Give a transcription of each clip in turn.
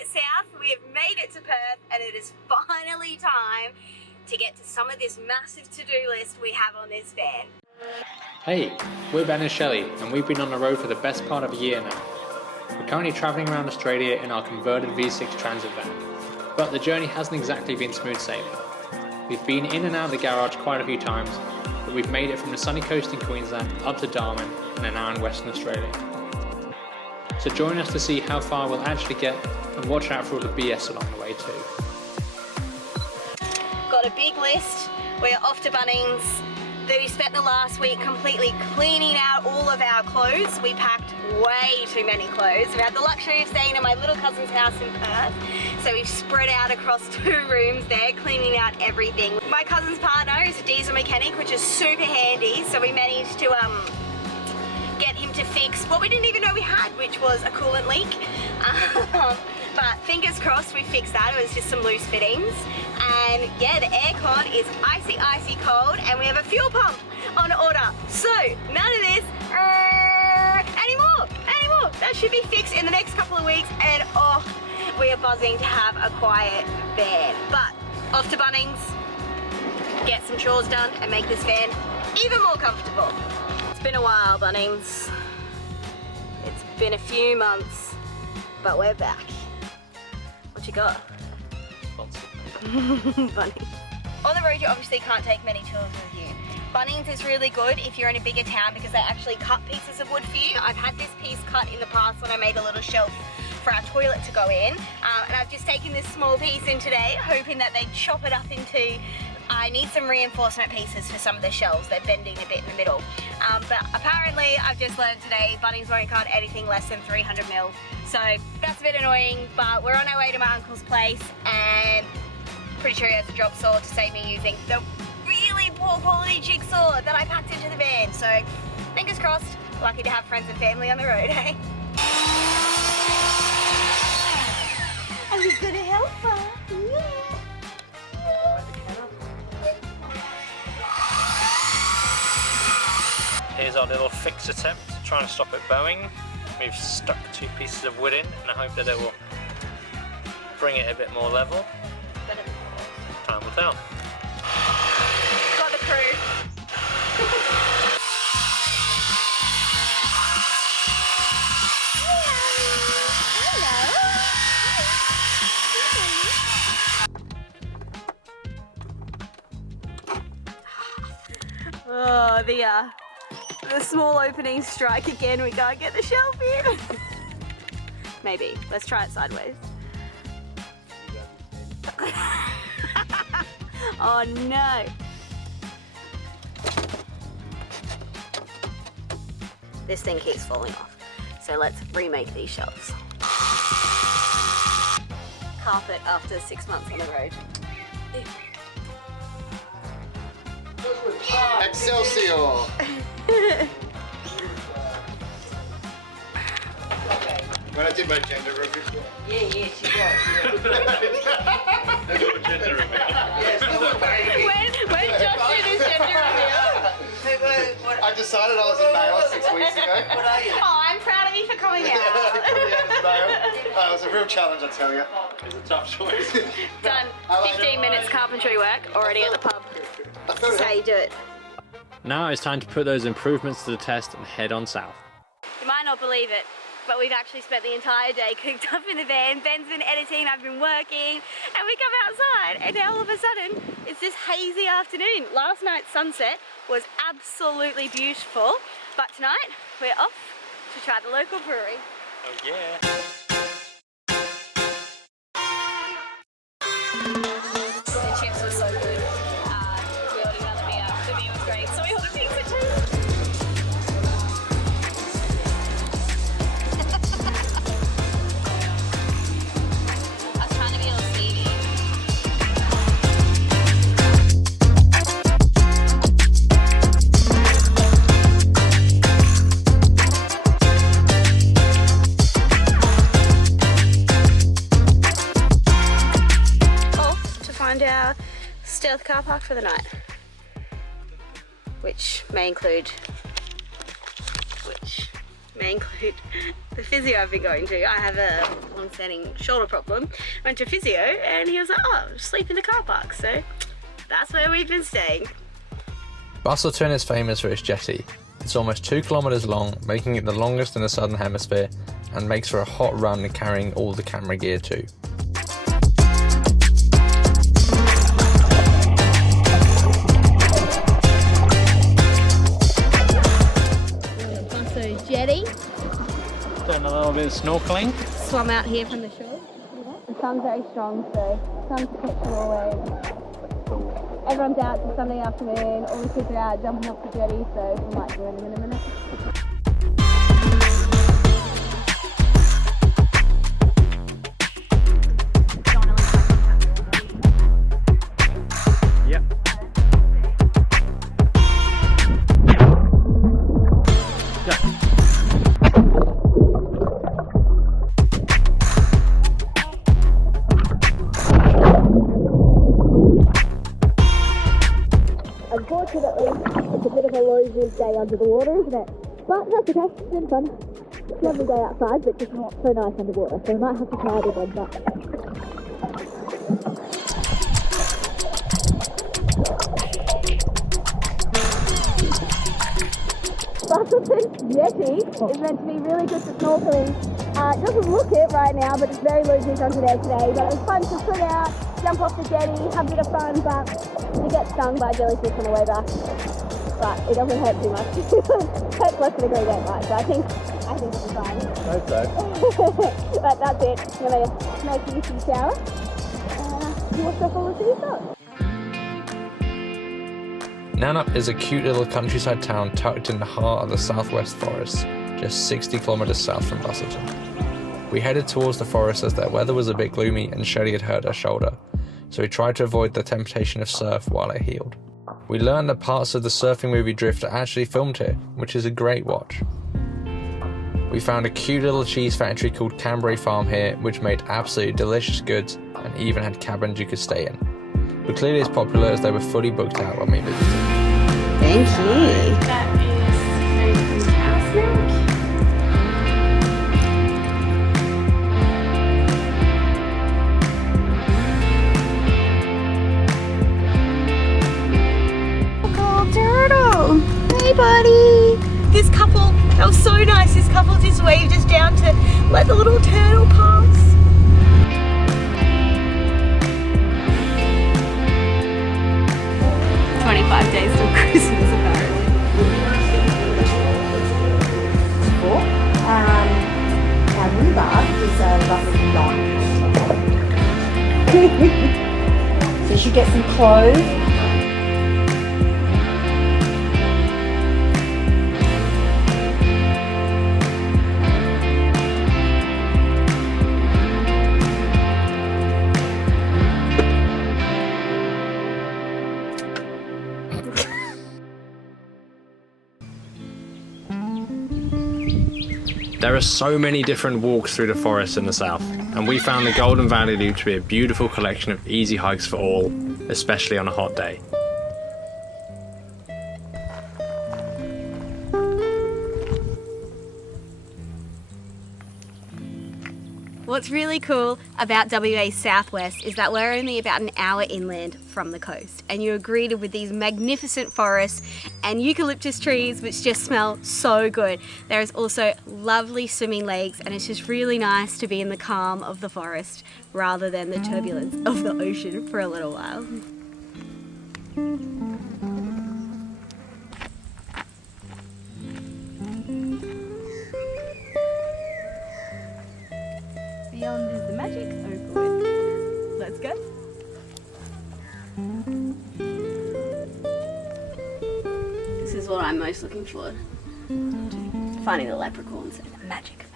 it south, we have made it to Perth, and it is finally time to get to some of this massive to-do list we have on this van. Hey, we're Ben and Shelley, and we've been on the road for the best part of a year now. We're currently travelling around Australia in our converted V6 transit van, but the journey hasn't exactly been smooth sailing. We've been in and out of the garage quite a few times, but we've made it from the sunny coast in Queensland up to Darwin and are now in Western Australia. So join us to see how far we'll actually get, and watch out for all the BS along the way too. Got a big list. We're off to Bunnings. We spent the last week completely cleaning out all of our clothes. We packed way too many clothes. We had the luxury of staying in my little cousin's house in Perth, so we've spread out across 2 rooms there, cleaning out everything. My cousin's partner is a diesel mechanic, which is super handy, so we managed to get him to fix what we didn't even know we had, which was a coolant leak. But fingers crossed we fixed that. It was just some loose fittings. And yeah, the aircon is icy, icy cold, and we have a fuel pump on order. So none of this anymore. That should be fixed in the next couple of weeks, and oh, we are buzzing to have a quiet van. But off to Bunnings, get some chores done, and make this van even more comfortable. It's been a while, Bunnings. It's been a few months, but we're back. What you got? Bunnings. On the road you obviously can't take many tools with you. Bunnings is really good if you're in a bigger town because they actually cut pieces of wood for you. I've had this piece cut in the past when I made a little shelf for our toilet to go in, and I've just taken this small piece in today, hoping that they'd chop it up into. I need some reinforcement pieces for some of the shelves. They're bending a bit in the middle. But apparently, I've just learned today, Bunnings won't cut anything less than 300 mil. So that's a bit annoying, but we're on our way to my uncle's place, and pretty sure he has a drop saw to save me using the really poor quality jigsaw that I packed into the van. So fingers crossed, lucky to have friends and family on the road, eh? Are you gonna help her? Yeah. Here's our little fix attempt, trying to stop it bowing. We've stuck 2 pieces of wood in, and I hope that it will bring it a bit more level. Time will tell. Got the crew. Oh, the small openings strike again. We can't get the shelf in. Maybe. Let's try it sideways. Oh no. This thing keeps falling off. So let's remake these shelves. Carpet after 6 months on the road. Excelsior! When I did my gender review. Yeah, she was. Gender review. Yes, When Josh did his gender reveal. I decided I was a male 6 weeks ago. What are you? Oh, I'm proud of you for coming out. It was a real challenge, I tell you. It's a tough choice. Done. 15 minutes carpentry work already at the pub. That's how you do it. Now it's time to put those improvements to the test and head on south. You might not believe it, but we've actually spent the entire day cooped up in the van. Ben's been editing, I've been working, and we come outside, and now all of a sudden, it's this hazy afternoon. Last night's sunset was absolutely beautiful, but tonight, we're off to try the local brewery. Oh yeah. The chips were so good. We ordered another beer. The beer was great, so we ordered pizza too. I was trying to be all speedy. Off to find our stealth car park for the night, which may include may include the physio I've been going to. I have a long-standing shoulder problem. Went to physio and he was like, oh, sleep in the car park. So that's where we've been staying. Busselton is famous for its jetty. It's almost 2 kilometers long, making it the longest in the southern hemisphere, and makes for a hot run carrying all the camera gear too. Jetty. Doing a little bit of snorkeling. Swum out here from the shore. The sun's very strong, so sun's protection always. Everyone's out till Sunday afternoon, all the kids are out jumping off the jetty, so we might do it in a minute. Yep. Unfortunately, it's a bit of a low vis day under the water, isn't it? But that's okay, it's been fun. It's a lovely day outside, but just not so nice underwater, so we might have to try it again. Busselton Jetty is meant to be really good for snorkeling. It doesn't look it right now, but it's very low vis under there today. But it was fun to swim out, jump off the jetty, have a bit of fun, but you get stung by a jellyfish on the way back. But it doesn't hurt too much. It hurts less than a great white night, so I think it'll be fine. Hope so. But that's it. I'm going to make a easy shower and wash off all the sea stuff. Nannup is a cute little countryside town tucked in the heart of the southwest forest, just 60 kilometers south from Busselton. We headed towards the forest as the weather was a bit gloomy and Shelly had hurt her shoulder, so we tried to avoid the temptation of surf while it healed. We learned that parts of the surfing movie Drift are actually filmed here, which is a great watch. We found a cute little cheese factory called Cambrai Farm here, which made absolutely delicious goods and even had cabins you could stay in. But clearly it's popular as they were fully booked out when we visited. Thank you. That is fantastic. Turtle! Hey buddy! This couple, that was so nice, this couple just waved us down to let the little turtle pass. Days till Christmas apparently. Our rhubarb is a lovely so you should get some clothes. There are so many different walks through the forest in the south, and we found the Golden Valley Loop to be a beautiful collection of easy hikes for all, especially on a hot day. What's really cool about WA Southwest is that we're only about an hour inland from the coast, and you're greeted with these magnificent forests and eucalyptus trees which just smell so good. There is also lovely swimming lakes, and it's just really nice to be in the calm of the forest rather than the turbulence of the ocean for a little while. Beyond is the magic, oh good. Let's go. This is what I'm most looking forward to, finding the leprechauns and the magic of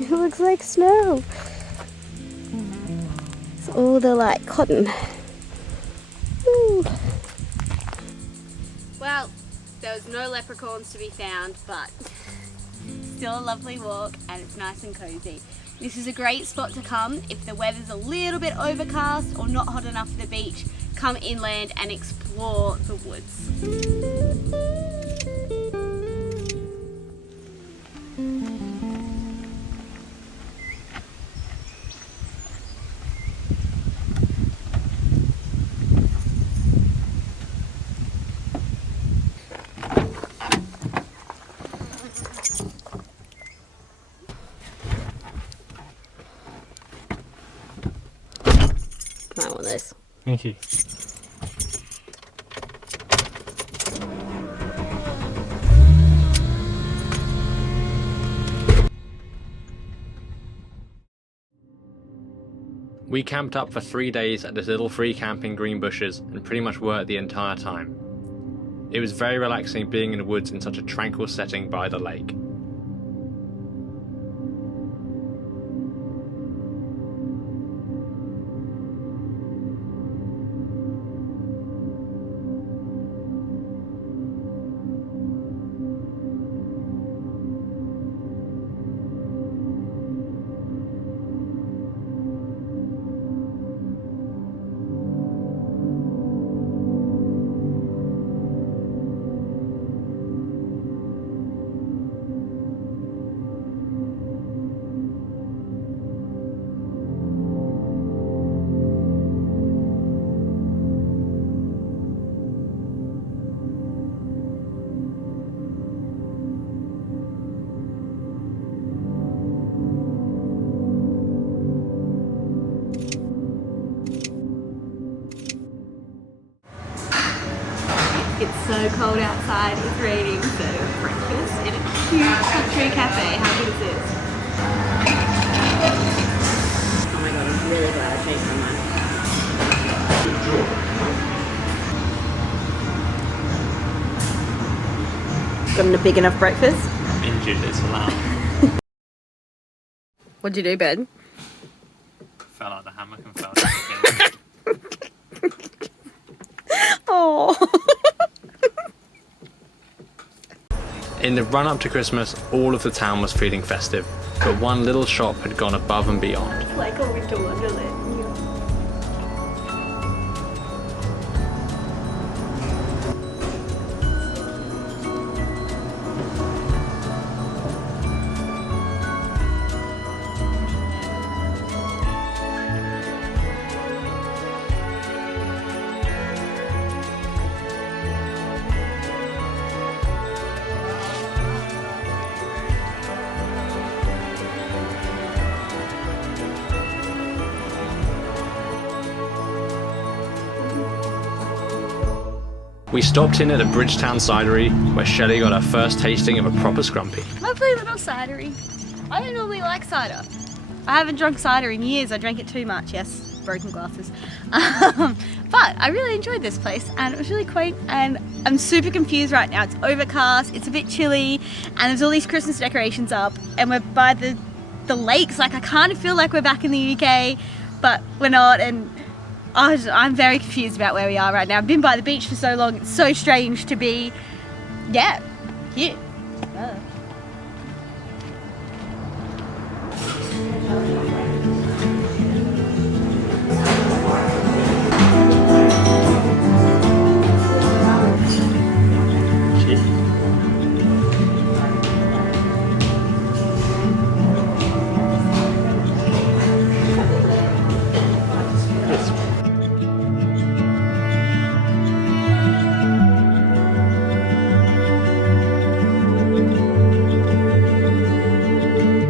it. It looks like snow. It's all the like cotton. Ooh. Well, there was no leprechauns to be found, but still a lovely walk and it's nice and cozy. This is a great spot to come if the weather's a little bit overcast or not hot enough for the beach. come inland and explore the woods. I want this. Thank you. We camped up for 3 days at this little free camp in Green Bushes and pretty much worked the entire time. It was very relaxing being in the woods in such a tranquil setting by the lake. It's so cold outside, it's raining, so breakfast in a cute country cafe. How good is this? Oh my god, I'm really glad I changed my mind. Gotten a big enough breakfast? Injured, it's allowed. What'd you do, Ben? Fell out the hammock and fell down again. Oh. In the run-up to Christmas, all of the town was feeling festive, but one little shop had gone above and beyond. Like a winter wonderland. We stopped in at the Bridgetown Cidery, where Shelley got her first tasting of a proper scrumpy. Lovely little cidery. I don't normally like cider. I haven't drunk cider in years. I drank it too much. Yes, broken glasses. But I really enjoyed this place and it was really quaint, and I'm super confused right now. It's overcast, it's a bit chilly, and there's all these Christmas decorations up, and we're by the lakes. Like, I kind of feel like we're back in the UK, but we're not, and I'm very confused about where we are right now. I've been by the beach for so long, it's so strange to be, yeah, here.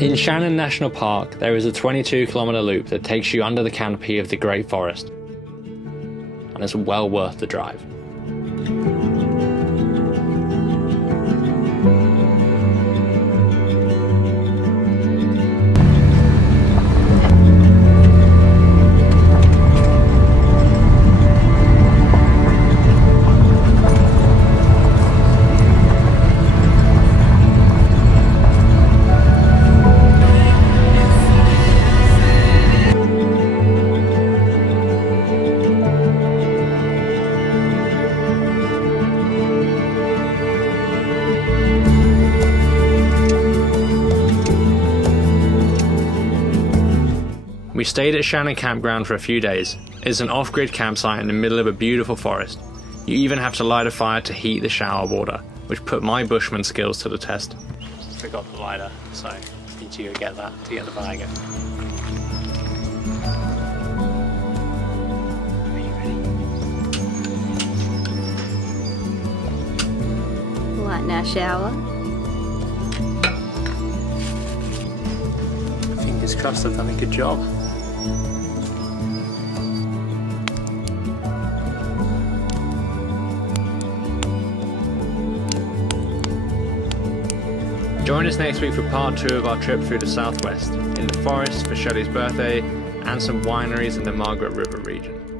In Shannon National Park, there is a 22-kilometer loop that takes you under the canopy of the Great Forest, and it's well worth the drive. We stayed at Shannon Campground for a few days, is an off-grid campsite in the middle of a beautiful forest. You even have to light a fire to heat the shower water, which put my bushman skills to the test. Forgot the lighter, so need you to get that to get the fire going. Lighten our shower. Fingers crossed I've done a good job. Join us next week for part 2 of our trip through the southwest, in the forest for Shelley's birthday, and some wineries in the Margaret River region.